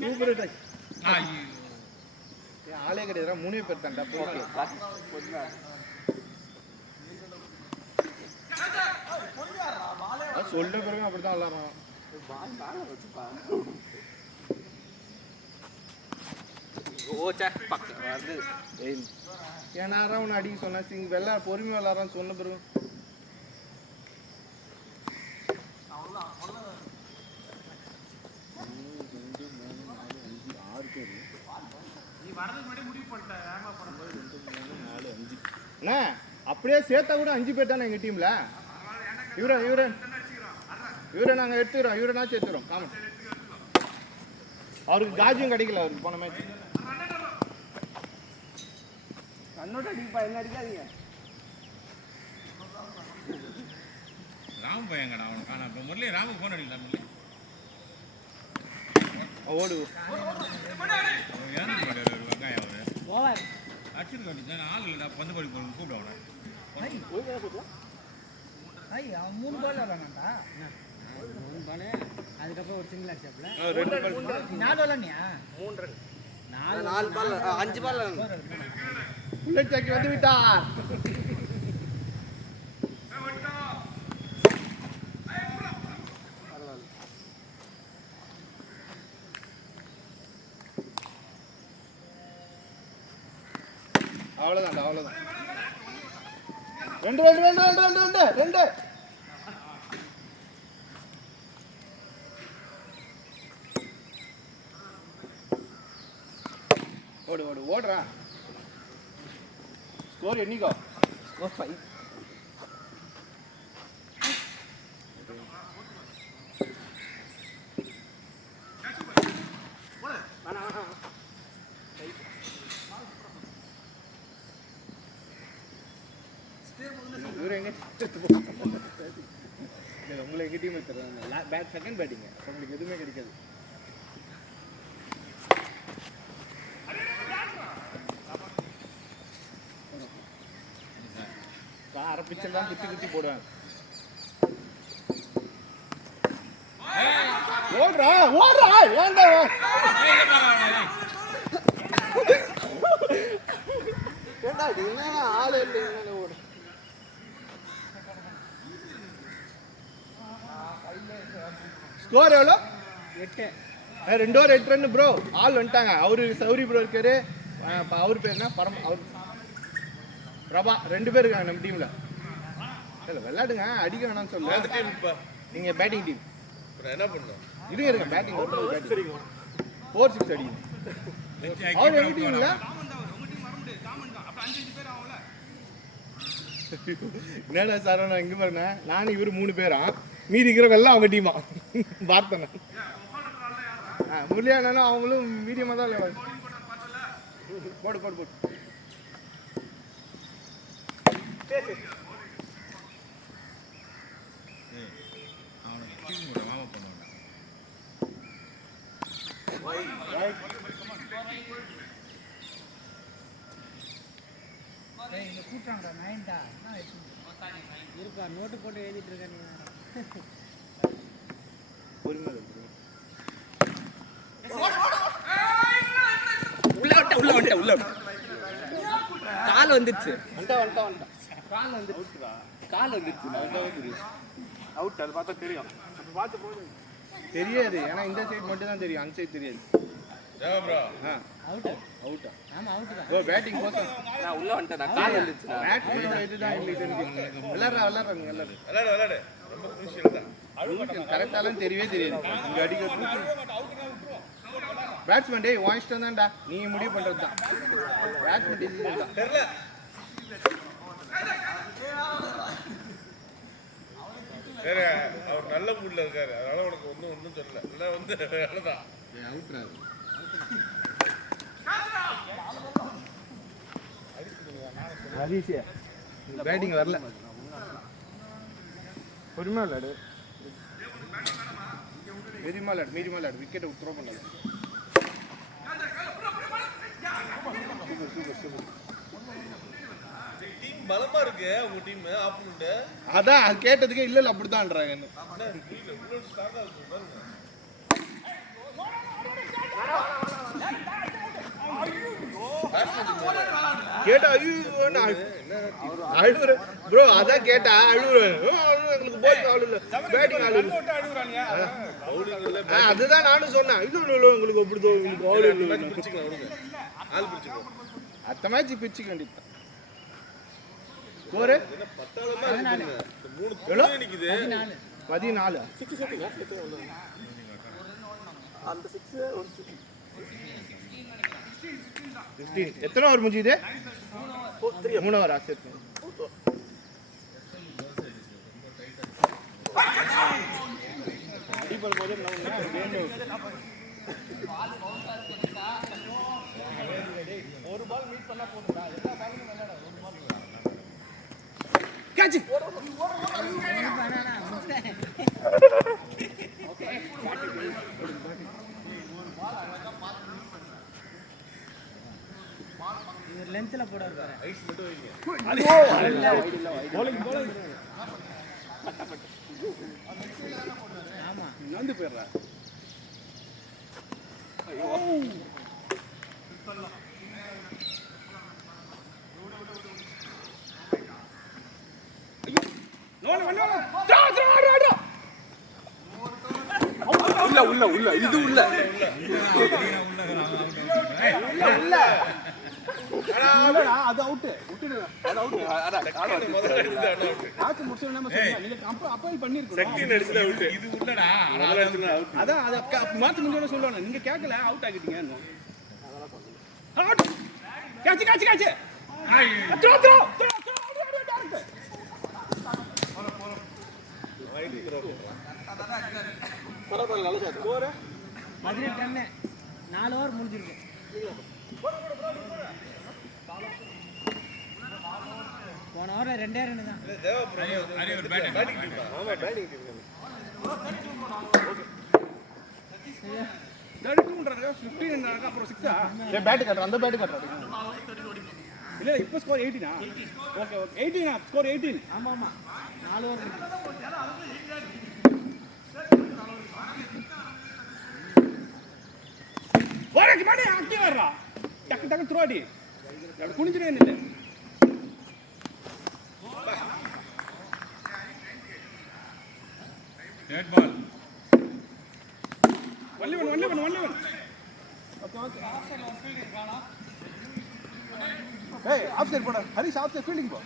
Super tie. ஆளே கிடையாதுடா, 3 பேர் தான்டா. ஓகே சொல்ல பிறகு அப்படிதான் விளாட்றான். ஏன்னா அவனை அடிக்க சொன்னா வெள்ளா பொறுமை விளாட்றான்னு சொன்ன பிறகு அப்படியே சேர்த்தா கூட 5 பேர் தானே எங்க டீம்ல. இவரை நாங்க எடுத்துக்கிறோம், இவரைனாச்சும் எடுத்துக்கிறோம். ஆமா, அவருக்கு காஜும் கிடைக்கல. அவருக்கு போன மேட்ச் கண்ணோட அடிப்பா, என்ன அடிக்காதீங்க. ராம் பையங்கடா அவன் காணா. இப்போ முரளி ராமுக்கு ஃபோன் அடிக்கலாம். முரளி ஓடு ஏன் வெங்காயம் அவர் அடிச்சுட்டு வேண்டியது ஆள் இல்லை. பந்து படி கூப்பிடுவாங்க. அவன் 3 பால் விளாண்டான்டா. 3 பால், அதுக்கப்புறம் ஒரு சிங்கிள் அடிச்சாப்ல. 4 விளாண்டியா? 3 ரன். 4 பால் 5 பால் புல்லட்சாக்கி வந்து விட்டார். அவ்வளோதான் அவ்வளோதான். 2 ஓடு ஓடு ஓடுறா. ஸ்கோர் என்னைக்கோ? ஸ்கோர் 5. உங்களை எங்க டீம் எடுத்துறாங்க. செகண்ட் பேட்டிங் உங்களுக்கு எதுவுமே கிடைக்காது. அரை பிச்சல் தான் குத்தி போடுவேன். ஓடுறா ஓடுறா. ஏன்டா ஆளு இல்லை. ஓடு. ஸ்கோர் எவ்வளோ? 8. 2 ஓவர் 8 ரன் ப்ரோ. ஆள் வந்துட்டாங்க. அவரு சௌரி ப்ரோ இருக்காரு. அவர் பேர் என்ன? அவர் பிரபா. 2 பேர் இருக்காங்க நம்ம டீம்ல. இல்லை விளையாடுங்க, அடிக்க வேணாம்னு சொல்ல. நீங்க பேட்டிங் டீம் என்ன பண்ணணும்? இருங்க பேட்டிங் 4-6 அடிக்கணும். அவர் எங்க டீம்ல என்னடா சார் இங்க பாருங்க. நானும் இவரு 3 பேரா, மீதி இருக்கிறவெல்லாம் அவங்க டீமா. பார்த்தேன் முரளியானா அவங்களும் மீடியமா தான் இல்லை. போடு போடு போடு. கூட்டாங்கடா நைன்டா இருக்கா? நோட்டு போட்டு எழுதிட்டு இருக்க நீ. உள்ள கால் வந்துருச்சு. கால் வந்துருச்சு. அவுட். அது பார்த்தா தெரியும். தெரியாது, ஏன்னா இந்த சைடு மட்டும் தான் தெரியும், அந்த சைடு தெரியாது. பேட்டிங் உள்ள வந்துட்டேன். கால் வந்துருச்சு. இதுதான் எங்களுக்கு தெரியும். விளையாடுறாங்க கரெக்டாலாம் தெரியவே தெரியாது. இங்க அடிக்க பேட்ஸ்மேன் டே உன் இஷ்டம் தான்டா, நீ முடிவு பண்றது தான். பேட்ஸ்மேன் டிசிஷன் தான். அவர் நல்ல மூட்ல இருக்காரு, அதனால உனக்கு ஒன்றும் சொல்லல. இல்லை வந்து அவ்வளோதான். பேட்டிங் வரல. பொறுமையா விளையாடு, மீடியமா விளையாடு. விக்கெட்டை த்ரோ பண்ணாது. டீம் பலமா இருக்கு உங்க டீம். ஆப்போனன்ட் அதான் கேட்டதுக்கே இல்ல அப்படிதான்ன்றாங்க. கேட்டா அழுவுற ப்ரோ, அதான் கேட்டா அழுவுறேன். எங்களுக்கு போய் ஆள் இல்லை, பேட்டிங் ஆள் இல்லை. அதுதான் நானும் சொன்னேன். இது உங்களுக்கு அப்படிதோ உங்களுக்கு ஆள் இல்லை. அத்த மேட்ச் பிச்சுக்க வேண்டியது. ஸ்கோரு 14. எத்தனை ஓவர் முடிஞ்சுது? 3 ஓவர். சரி ஒரு பால் மீட் பண்ணா போதும்டா. எல்லா பாலுமே விளையாட ஒரு பால் கேட்ச். லென்த்ல போட இருக்காரு. ஐஸ் மட்டும் வைங்க. ஐயோ போலிங் ஆமா நந்து போயிடுறா. ஐயோ உள்ள இது உள்ள அது அவுட் விட்டுடுங்க. அது அவுட். ஆச்சு முடிச்சோம். நம்ம சொல்லுங்க, நீங்க அப்போல் பண்ணிருக்கீங்க. சக்தி நடிச்சது அவுட். இது உள்ளடா. அதான் அத மாத்து முடிஞ்சோட சொல்லுவாங்க. நீங்க கேட்கல, அவுட் ஆகிட்டீங்க. அவுட். கேட்ச். Throw direct. பரவாயில்லை, நல்ல ஷாட். Score 18 run. 4 ஓவர் முடிஞ்சிருக்கு. போன ஓவர்ல 2 ரன் தான். ஆமா பேட்டிங் டீம். 32ன்றாங்க, 15ன்றாங்க, அப்புறம் 6ஆ? ஏ பேட் கட்டற, அந்த பேட் கட்டற. இல்ல இப்போ ஸ்கோர் 18ஆ? ஓகே 18ஆ? ஸ்கோர் 18. ஆமா 4 ஓவர் இருக்கு. ஓரேக்கு மாடி ஆக்டிவ் வரடா. டக்கு த்ரோ அடி. அப்படி குனிஞ்சிரே நில்லு. Dead ball. Only one. Okay off சைடுல ஒரு ஃபீல்டிங் காணா. ஏய் ஆஃப் சைடு போடா. ஹரிஷ் ஆஃப் சைடு ஃபீல்டிங் போ.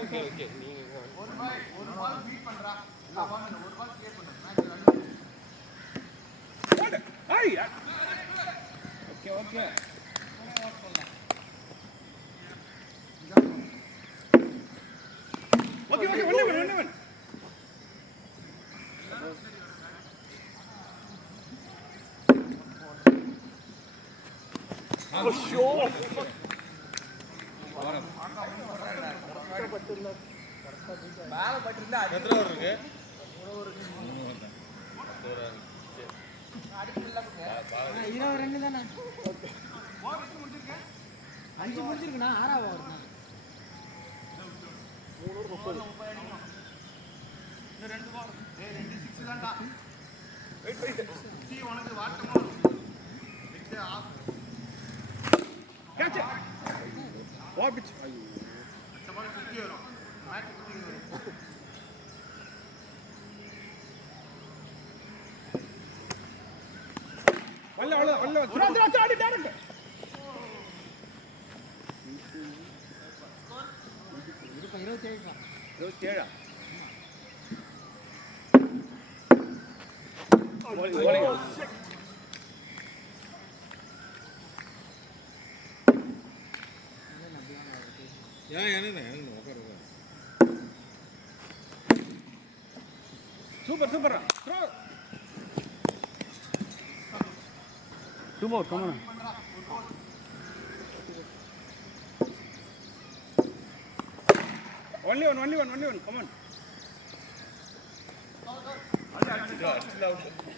ஓகே நீங்க ஒரு பால் பீட் பண்றா. நான் வாங்க ஒரு பால் கிளியர் பண்றேன். Match run. ஐய் ஓகே ஒன்லி ஒன். மேல பட்டிருந்தா எத்தனை ஓவர் இருக்கு? ஒரு 20 ரன் தானே. 5 முடிச்சிருக்குண்ணா. 6ஆவது ஓவர் தான். 3 ஓவர் 30. இந்த 2 பால் 2 6 தான்டா. வெயிட் சி உனக்கு வாட்டமா நெக்ஸ்ட் ஆஃப் கேட்ச். வாபிச். ஐயோ அந்த பால் குத்தி வரும். மேட்ச் குத்தி வரும். வல்ல த்ரோ அடி direct. 27. Super throw. 2 more, come on. Only one, come on.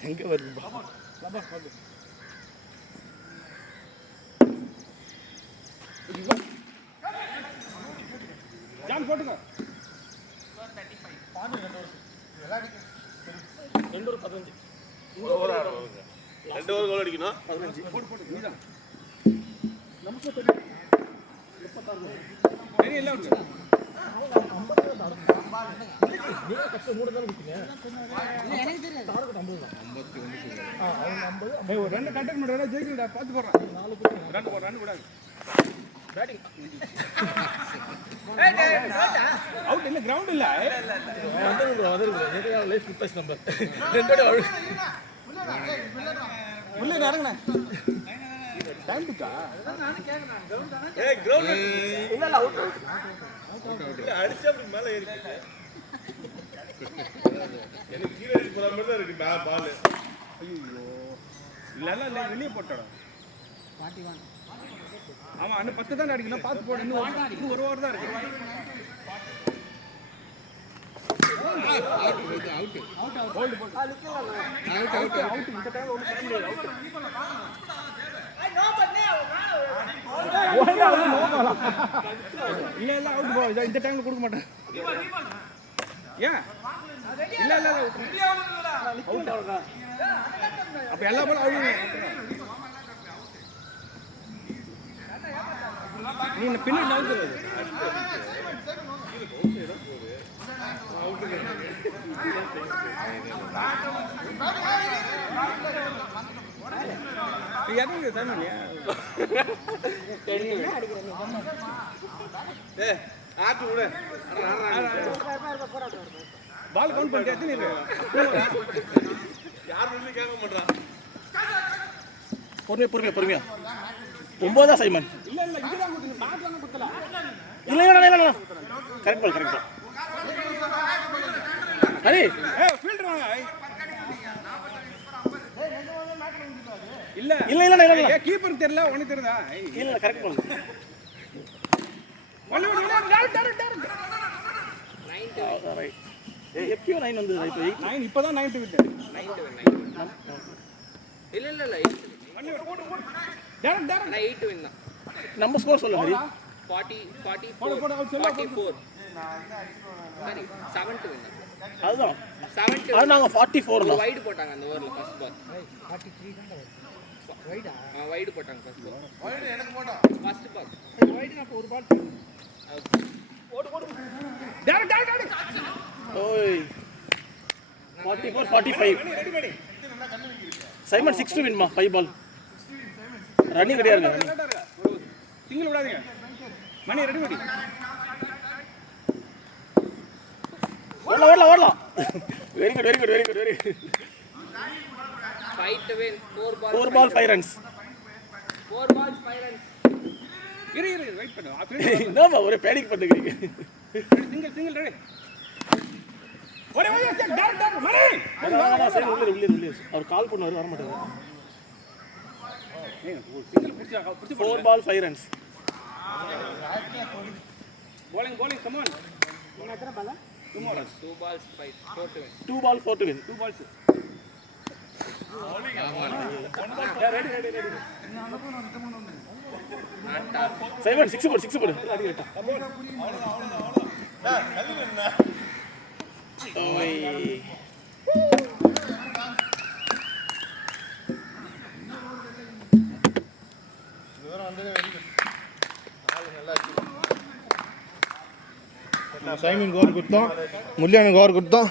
எங்க வருது பாபா? ஜான் போடுங்க. 35. பாடு 2 ஓவர். விளையாடி 2 ஓவர் 2 ஓவர் கோல் அடிக்கணும். தெரியல அவனுக்கு. ஏய், ஒரு ரன் கண்டக்ட் பண்ணுறா ஜெயிக்கலடா பார்த்து போடுறான். 4 ரன் கூடாது. அவுட் இல்ல, கிரவுண்ட் இல்ல. உள்ள இறங்குன டைம் இருக்கா? ஏய் கிரவுண்ட் இல்ல அவுட் அடிச்சா அப்படி மேல ஏறிக்கிட்டு எனக்கு கீழே இருக்கு போற மாதிரி தான் இருக்கு பால். ஐயோ இல்ல இல்ல வெளியே போட்டோம். 41. ஆமா இன்னும் 10 தான் அடிக்கணும், பார்த்து போடு. இன்னும் ஒரு ஓவர் தான் இருக்கு. இல்ல இல்ல அவுட் போ. இந்த டைம்ல கொடுக்க மாட்டேன். ஏன் இல்ல இல்ல அவுட் அப்ப எல்லா பாலும் அவுட். நீ பின்னாடி நவுத்துறது. எதுங்க சாமியா ஏய் ஆட்டு விடு. பால் கவுண்ட் பண்ணிட்டு எத்தனை இருக்கு? யார் வந்து கேட்க மாட்டான். பொறுமையா 9 சைமன். இல்ல இல்ல இங்க தான் கொடுத்தீங்க, பேட் தான கொடுத்தல. இல்ல கரெக்ட் பால். அரே ஏய் ஃபீல்டர் வாங்க. இல்ல இல்ல கீப்பர் தெரியல, உனக்கு தெரியுதா? இல்ல கரெக்ட் பால். ஒண்ணு டைரக்ட் ரைட். எப்போ 9 வந்தது இப்போ 8. 9 இப்போதான் 9 விட்டு. 9 இல்ல டைரக்ட் 8 வின் தான். நம்ம ஸ்கோர் சொல்ல ஹரி. 44 போடு, out செல்ல 44 சரி 7 to win. அதுதான் 7 to அது நாங்க 44 தான். வைட் போட்டாங்க அந்த ஓவர்ல ஃபர்ஸ்ட் பால். 43 தான் வைடா. வைட் போட்டாங்க ஃபர்ஸ்ட் பால். வைடு எனக்கு போடா. First ball. வைடு நான் ஒரு பால் டைரக்ட் ஓய் 44 45. சைமன் 6 to win மா 5 பால். ரன்னிங் ரெடியா இருங்க. சிங்கிள் விடாதீங்க. Money ready. ஓடலாம். Very good. 5 to win. 4 ball 5 runs. 4 balls 5 runs. இரு வெயிட் பண்ணு. என்னப்பா ஒரே பேனிக் பண்ணுகிறீங்க. Single ready. ஓடி டைரக்ட் மணி. சரி உள்ளே அவர் கால் பண்ணாரு வர மாட்டாரு. சிங்கிள் புடிச்சு 4 ball 5 runs. bowling come on. எத்தனை பால்? 2 balls 4 to win. 2 ball 4 to win. 2 balls. Ready. Simon 6 போடு. அடி கேட்டா. ஓய் சைமன் கோர் கொடுத்தோம், முல்லியானுக்கு கோர் கொடுத்தோம்.